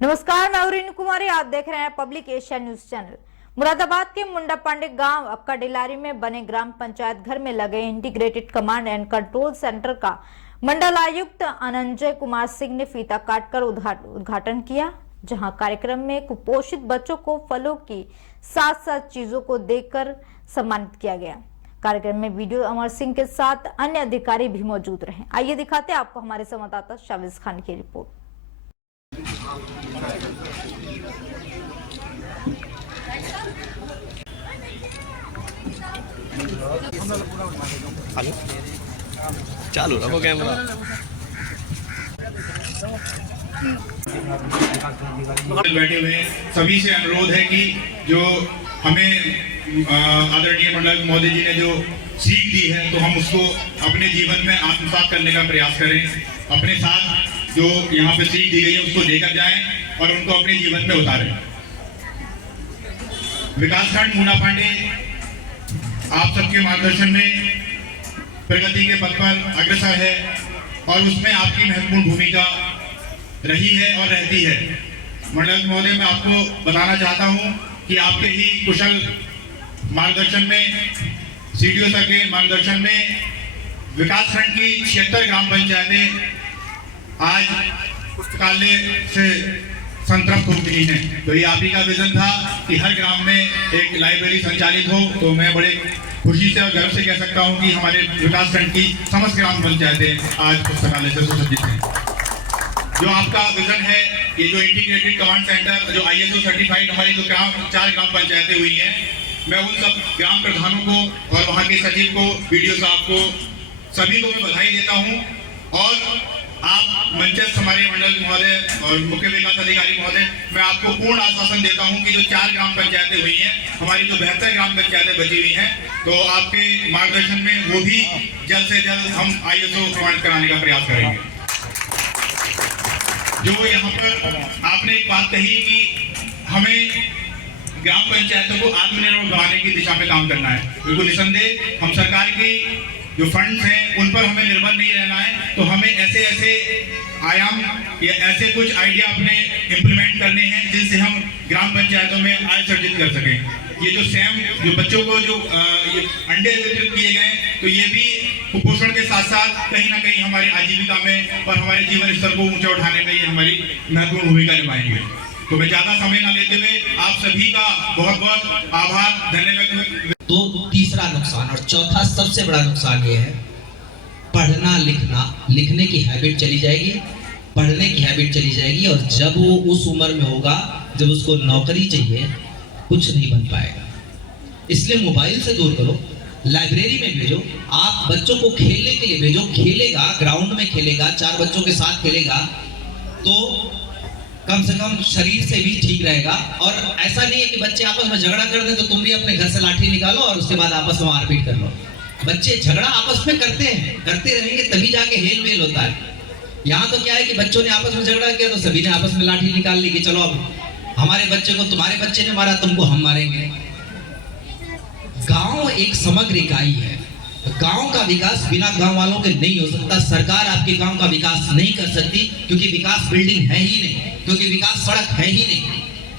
नमस्कार, मैं उरीन कुमारी, आप देख रहे हैं public Asia news channel. Moradabad के मुंडा पांडे गांव अक्का डिलारी में बने ग्राम पंचायत घर में लगे integrated command and control centre का मंडलायुक्त अनंजय कुमार सिंह ने फीता काटकर उद्घाटन किया, जहां कार्यक्रम में कुपोषित बच्चों को फलों की साथ साथ चीजों को देकर सम्मानित किया गया। कार्यक्रम में वीडियो अमर सिंह के साथ अन्य अधिकारी भी मौजूद रहे। आइए दिखाते हैं आपको हमारे संवाददाता शाविज खान की रिपोर्ट। हेलो, चालू रखो कैमरा। बैठे हुए सभी से अनुरोध है कि जो हमें आदरणीय मंडल महोदय जी ने जो सीख दी है, तो हम उसको अपने जीवन में आत्मसात करने का प्रयास करें। अपने साथ जो यहाँ पे सीख दी गई है उसको लेकर जाएं और उनको अपने जीवन में उतारें। विकासखंड मुंडा पांडे आप सबके मार्गदर्शन में प्रगति के पथ पर अग्रसर है और उसमें आपकी महत्वपूर्ण भूमिका रही है और रहती है। मंडल महोदय, मैं आपको बताना चाहता हूं कि आपके ही कुशल मार्गदर्शन में, सीडीओ सर के मार्गदर्शन में विकासखंड की 76 ग्राम पंचायतें आज पुस्तकालय से संतृप्त हो चुकी हैं। तो ये आप ही का विजन था कि हर ग्राम में एक लाइब्रेरी संचालित हो। तो मैं बड़े खुशी से और गर्व से कह सकता हूं कि हमारे विकासखंड की समस्त ग्राम पंचायतें आज पुस्तकालय से सुसज्जित हैं। जो आपका विजन है, ये जो इंटीग्रेटेड कमांड सेंटर, जो ISO सर्टिफाइड हमारी जो 4 ग्राम पंचायतें हुई हैं, मैं उन सब ग्राम प्रधानों को और वहाँ के सचिव को, BDO साहब को, सभी को मैं बधाई देता हूँ। और आप मंचस्थ हमारे मंडल महोदय और मुख्य विकास अधिकारी महोदय, मैं आपको पूर्ण आश्वासन देता हूं कि जो 4 ग्राम पंचायतें हुई हैं, हमारी जो 72 ग्राम पंचायतें बची हुई हैं, तो आपके मार्गदर्शन में वो भी जल्द से जल्द हम ISO प्रमाणित कराने का प्रयास करेंगे। जो यहाँ पर आपने एक बात कही कि हमें ग्राम पंचायतों को आत्मनिर्भर बनाने की दिशा में काम करना है। बिल्कुल निसंदेह हम सरकार की जो फंड्स हैं उन पर हमें निर्भर नहीं रहना है। तो हमें ऐसे आयाम या ऐसे कुछ आइडिया अपने इम्प्लीमेंट करने हैं जिनसे हम ग्राम पंचायतों में आय सर्जित कर सकें। ये जो बच्चों को जो ये अंडे वितरित किए गए, तो ये भी कुपोषण के साथ साथ कहीं ना कहीं हमारी आजीविका में और हमारे जीवन स्तर को ऊंचा उठाने में ये हमारी महत्वपूर्ण भूमिका निभाएंगे। तो मैं ज्यादा समय न लेते हुए आप सभी का बहुत बहुत आभार, धन्यवाद। तो तीसरा नुकसान और चौथा सबसे बड़ा नुकसान ये है, पढ़ना लिखने की हैबिट चली जाएगी, पढ़ने की हैबिट चली जाएगी। और जब वो उस उम्र में होगा जब उसको नौकरी चाहिए, कुछ नहीं बन पाएगा। इसलिए मोबाइल से दूर करो, लाइब्रेरी में भेजो, आप बच्चों को खेलने के लिए भेजो। खेलेगा, ग्राउंड में खेलेगा, 4 बच्चों के साथ खेलेगा, तो कम से कम शरीर से भी ठीक रहेगा। और ऐसा नहीं है कि बच्चे आपस में झगड़ा कर दे तो तुम भी अपने घर से लाठी निकालो और उसके बाद आपस में मारपीट कर लो। बच्चे झगड़ा आपस में करते हैं, करते रहेंगे, तभी जाके हेल मेल होता है। यहाँ तो क्या है कि बच्चों ने आपस में झगड़ा किया तो सभी ने आपस में लाठी निकाल ली कि चलो अब हमारे बच्चे को तुम्हारे बच्चे ने मारा, तुमको हम मारेंगे। गांव एक समग्र इकाई है। गांव का विकास बिना गांव वालों के नहीं हो सकता। सरकार आपके गांव का विकास नहीं कर सकती, क्योंकि विकास बिल्डिंग है ही नहीं, क्योंकि विकास सड़क है ही नहीं।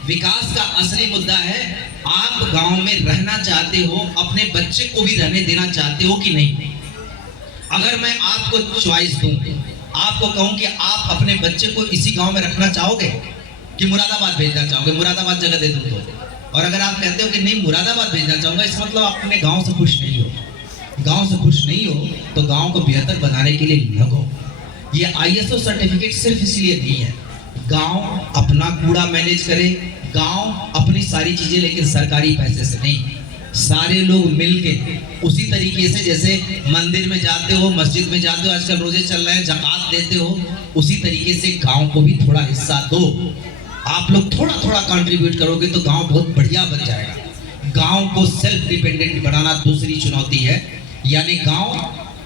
विकास का असली मुद्दा है, आप गांव में रहना चाहते हो, अपने बच्चे को भी रहने देना चाहते हो कि नहीं। अगर मैं आपको चॉइस दूं, आपको कहूं कि आप अपने बच्चे को इसी गांव में रखना चाहोगे कि मुरादाबाद भेजना चाहोगे, मुरादाबाद जगह दे दूं तो। और अगर आप कहते हो कि नहीं मुरादाबाद भेजना चाहूंगा, इसका मतलब आप अपने गाँव से खुश नहीं हो। गांव से खुश नहीं हो तो गांव को बेहतर बनाने के लिए लगो। ये ISO सर्टिफिकेट सिर्फ इसलिए दी है, गांव अपना कूड़ा मैनेज करे, गांव अपनी सारी चीजें, लेकिन सरकारी पैसे से नहीं। सारे लोग मिलके उसी तरीके से जैसे मंदिर में जाते हो, मस्जिद में जाते हो, आजकल रोजे चल रहे हैं, ज़कात देते हो, उसी तरीके से गांव को भी थोड़ा हिस्सा दो। आप लोग थोड़ा थोड़ा कंट्रीब्यूट करोगे तो गांव बहुत बढ़िया बन जाएगा। गांव को सेल्फ डिपेंडेंट बनाना दूसरी चुनौती है, यानी गांव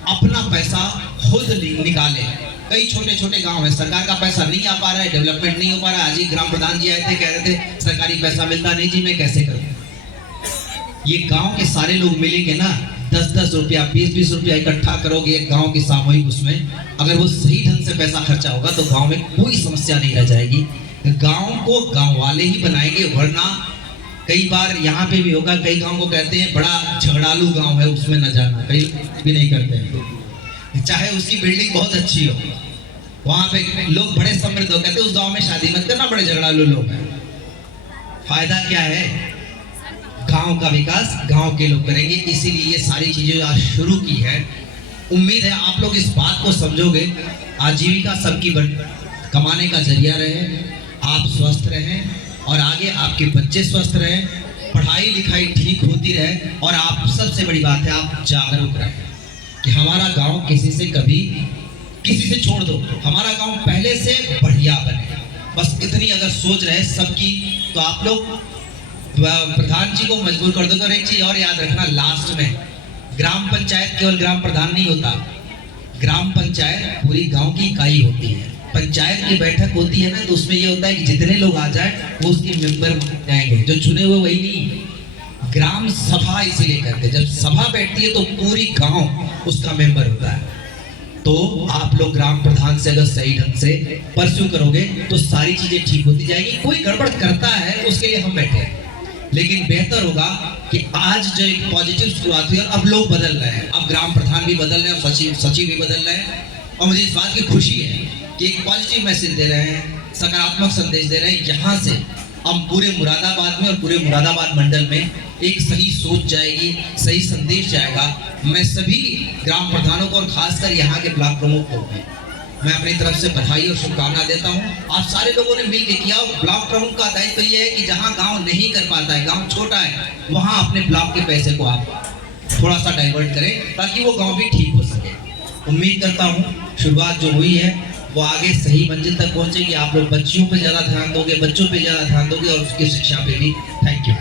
अपना पैसा खुद निकाले। कई छोटे छोटे गांव हैं, सरकार का पैसा नहीं आ पा रहा है, डेवलपमेंट नहीं हो पा रहा है। आज ही ग्राम प्रधान जी आए थे, कह रहे थे सरकारी पैसा मिलता नहीं जी, मैं कैसे करूं। ये गांव के सारे लोग मिलेंगे ना, 10-10 रुपया 20-20 रुपया इकट्ठा करोगे एक गांव की सामूहिक, उसमें अगर वो सही ढंग से पैसा खर्चा होगा तो गांव में कोई समस्या नहीं रह जाएगी। गांव को गांव वाले ही बनाएंगे, वरना कई बार यहाँ पे भी होगा, कई गांव को कहते हैं बड़ा झगड़ालू गांव है, उसमें न जाना, कई भी नहीं करते हैं, चाहे उसकी बिल्डिंग बहुत अच्छी हो, वहां पे लोग बड़े समृद्ध हो, कहते हैं उस गांव में शादी मत करना, बड़े झगड़ालू लोग हैं। फायदा क्या है? गांव का विकास गांव के लोग करेंगे, इसीलिए ये सारी चीजें आज शुरू की है। उम्मीद है आप लोग इस बात को समझोगे। आजीविका सबकी कमाने का जरिया रहे, आप स्वस्थ रहें और आगे आपके बच्चे स्वस्थ रहें, पढ़ाई लिखाई ठीक होती रहे, और आप सबसे बड़ी बात है आप जागरूक रहें कि हमारा गांव किसी से कभी किसी से छोड़ दो, हमारा गांव पहले से बढ़िया बने। बस इतनी अगर सोच रहे सबकी, तो आप लोग प्रधान जी को मजबूर कर दोगे। और एक चीज और याद रखना, लास्ट में ग्राम पंचायत केवल ग्राम प्रधान नहीं होता, ग्राम पंचायत पूरी गांव की इकाई होती है। पंचायत की बैठक होती है ना, तो उसमें ये होता है कि जितने लोग आ जाए वो उसके मेंबर जाएंगे, जो चुने हुए वही नहीं। ग्राम सभा इसीलिए कहते हैं, जब सभा बैठती है तो पूरी गांव उसका मेंबर होता है। तो आप लोग ग्राम प्रधान से अगर सही ढंग से परस्यू करोगे तो सारी चीजें ठीक होती जाएगी। कोई गड़बड़ करता है तो उसके लिए हम बैठे हैं, लेकिन बेहतर होगा कि आज जो एक पॉजिटिव शुरुआत हुई, और अब लोग बदल रहे हैं, अब ग्राम प्रधान भी बदल रहे हैं, सचिव भी बदल रहे हैं, और मुझे इस बात की खुशी है कि एक पॉजिटिव मैसेज दे रहे हैं, सकारात्मक संदेश दे रहे हैं। यहाँ से हम पूरे मुरादाबाद में और पूरे मुरादाबाद मंडल में एक सही सोच जाएगी, सही संदेश जाएगा। मैं सभी ग्राम प्रधानों को और खासकर यहाँ के ब्लॉक प्रमुख को मैं अपनी तरफ से बधाई और शुभकामना देता हूँ। आप सारे लोगों ने मिलकर किया, और ब्लॉक प्रमुख का दायित्व ये है कि जहाँ गांव नहीं कर पाता है, गांव छोटा है, वहाँ अपने ब्लॉक के पैसे को आप थोड़ा सा डाइवर्ट करें, ताकि वो गांव भी ठीक हो सके। उम्मीद करता हूँ शुरुआत जो हुई है वो आगे सही मंजिल तक पहुंचेगी। आप लोग बच्चियों पे ज्यादा ध्यान दोगे, बच्चों पे ज्यादा ध्यान दोगे, और उसकी शिक्षा पे भी। Thank you.